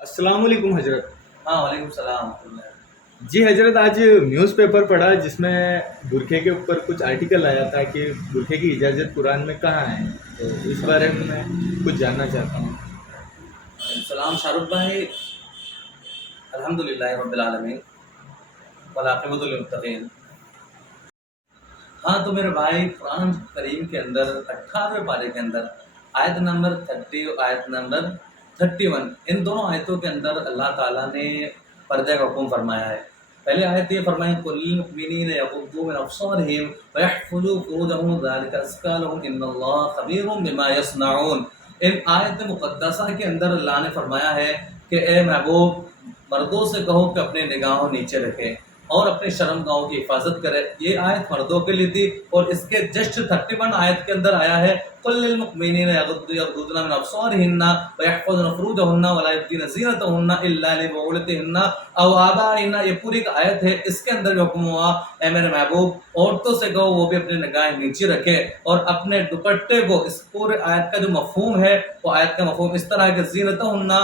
السلام علیکم حضرت۔ ہاں وعلیکم السلام ورحمۃ اللہ۔ جی حضرت، آج نیوز پیپر پڑھا جس میں برقعے کے اوپر کچھ آرٹیکل آیا تھا کہ برقعے کی اجازت قرآن میں کہاں ہے، تو اس بارے میں کچھ جاننا چاہتا ہوں۔ السلام شاہ رخ بھائی، الحمد للہ رب العالمین والعاقبۃ للمتقین۔ ہاں تو میرے بھائی، قرآن کریم کے اندر 18ویں پارے کے اندر آیت نمبر 30 اور آیت نمبر 31، ان دونوں آیتوں کے اندر اللہ تعالیٰ نے پردے کا حکم فرمایا ہے۔ پہلے آیت یہ فرمائی قُلْ لِلْمُؤْمِنِينَ يَغُضُّوا مِنْ أَبْصَارِهِمْ وَيَحْفَظُوا فُرُوجَهُمْ ذَلِكَ أَزْكَىٰ لَهُمْ إِنَّ اللَّهَ خَبِيرٌ بِمَا يَصْنَعُونَ۔ ان آیت مقدسہ کے اندر اللہ نے فرمایا ہے کہ اے محبوب، مردوں سے کہو کہ اپنے نگاہوں نیچے رکھیں اور اپنے شرم گاہوں کی حفاظت کرے۔ یہ آیت مردوں کے لیے تھی، اور اس کے جسٹ 31 آیت کے اندر آیا ہے قُلْ لِلْمُؤْمِنِينَ يَغُضُّوا مِنْ أَبْصَارِهِنَّ وَيَحْفَظْنَ فُرُوجَهُنَّ وَلَا يُبْدِينَ زِينَتَهُنَّ إِلَّا لِبُعُولَتِهِنَّ أَوْ آبَائِهِنَّ۔ یہ پوری ایک آیت ہے، اس کے اندر جو حکم ہوا اے میرے محبوب، عورتوں سے کہو وہ بھی اپنے نگاہیں نیچے رکھے اور اپنے دوپٹے کو، اس پورے آیت کا جو مفہوم ہے وہ آیت کا مفہوم اس طرح ہے کہ زینتہن،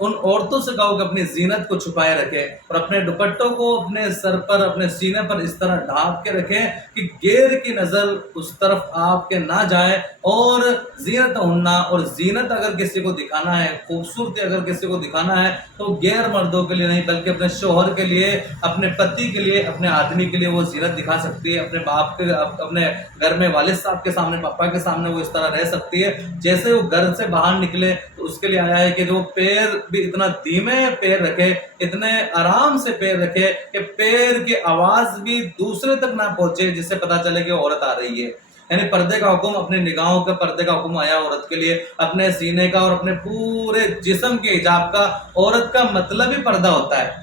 ان عورتوں سے کہو کہ اپنی زینت کو چھپائے رکھے اور اپنے دوپٹوں کو اپنے سر پر، اپنے سینے پر اس طرح ڈھانپ کے رکھیں کہ غیر کی نظر اس طرف آپ کے نہ جائے۔ اور زینت ہونا، اور زینت اگر کسی کو دکھانا ہے، خوبصورتی اگر کسی کو دکھانا ہے تو غیر مردوں کے لیے نہیں بلکہ اپنے شوہر کے لیے، اپنے پتی کے لیے، اپنے آدمی کے لیے وہ زینت دکھا سکتی ہے۔ اپنے باپ کے، اپنے گھر میں والد صاحب کے سامنے، پاپا کے سامنے وہ اس طرح رہ سکتی ہے۔ جیسے وہ گھر سے باہر نکلے تو اس کے لیے آیا ہے کہ جو پیر بھی اتنا دھیمے پیر رکھے، اتنے آرام سے پیر رکھے کہ پیر کی آواز بھی دوسرے تک نہ پہنچے، جس سے پتہ چلے کہ عورت آ رہی ہے۔ یعنی پردے کا حکم، اپنے نگاہوں کے پردے کا حکم آیا عورت کے لیے، اپنے سینے کا اور اپنے پورے جسم کے حجاب کا۔ عورت کا مطلب ہی پردہ ہوتا ہے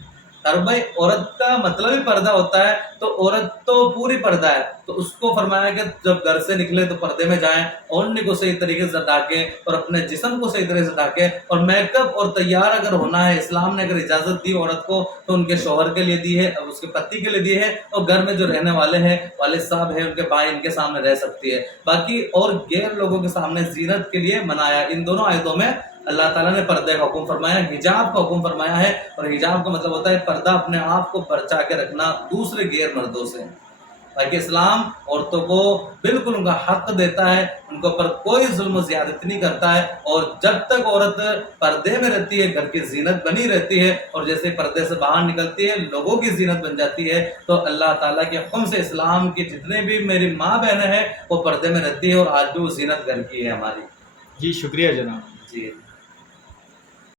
بھائی، عورت کا مطلب ہی پردہ ہوتا ہے، تو عورت تو پوری پردہ ہے۔ تو اس کو فرمایا کہ جب گھر سے نکلے تو پردے میں جائیں، اوڑھنے کو صحیح طریقے سے ڈھانکیں اور اپنے جسم کو صحیح طریقے سے ڈھانکیں، اور میک اپ اور تیار اگر ہونا ہے، اسلام نے اگر اجازت دی عورت کو تو ان کے شوہر کے لیے دی ہے، اب اس کے پتی کے لیے دی ہے، اور گھر میں جو رہنے والے ہیں، والد صاحب ہیں، ان کے بھائی، ان کے سامنے رہ سکتی ہے۔ باقی اور غیر لوگوں کے سامنے زینت کے لیے منایا۔ ان دونوں آیتوں میں اللہ تعالیٰ نے پردے کا حکم فرمایا، حجاب کا حکم فرمایا ہے، اور حجاب کا مطلب ہوتا ہے پردہ، اپنے آپ کو بچا کے رکھنا دوسرے غیر مردوں سے۔ تاکہ اسلام عورتوں کو بالکل ان کا حق دیتا ہے، ان کے اوپر کوئی ظلم و زیادتی نہیں کرتا ہے، اور جب تک عورت پردے میں رہتی ہے گھر کی زینت بنی رہتی ہے، اور جیسے پردے سے باہر نکلتی ہے لوگوں کی زینت بن جاتی ہے۔ تو اللہ تعالیٰ کے حکم سے اسلام کی جتنے بھی میری ماں بہنیں ہیں وہ پردے میں رہتی ہے، اور آج بھی وہ زینت گھر کی ہے ہماری۔ جی شکریہ جناب۔ جی۔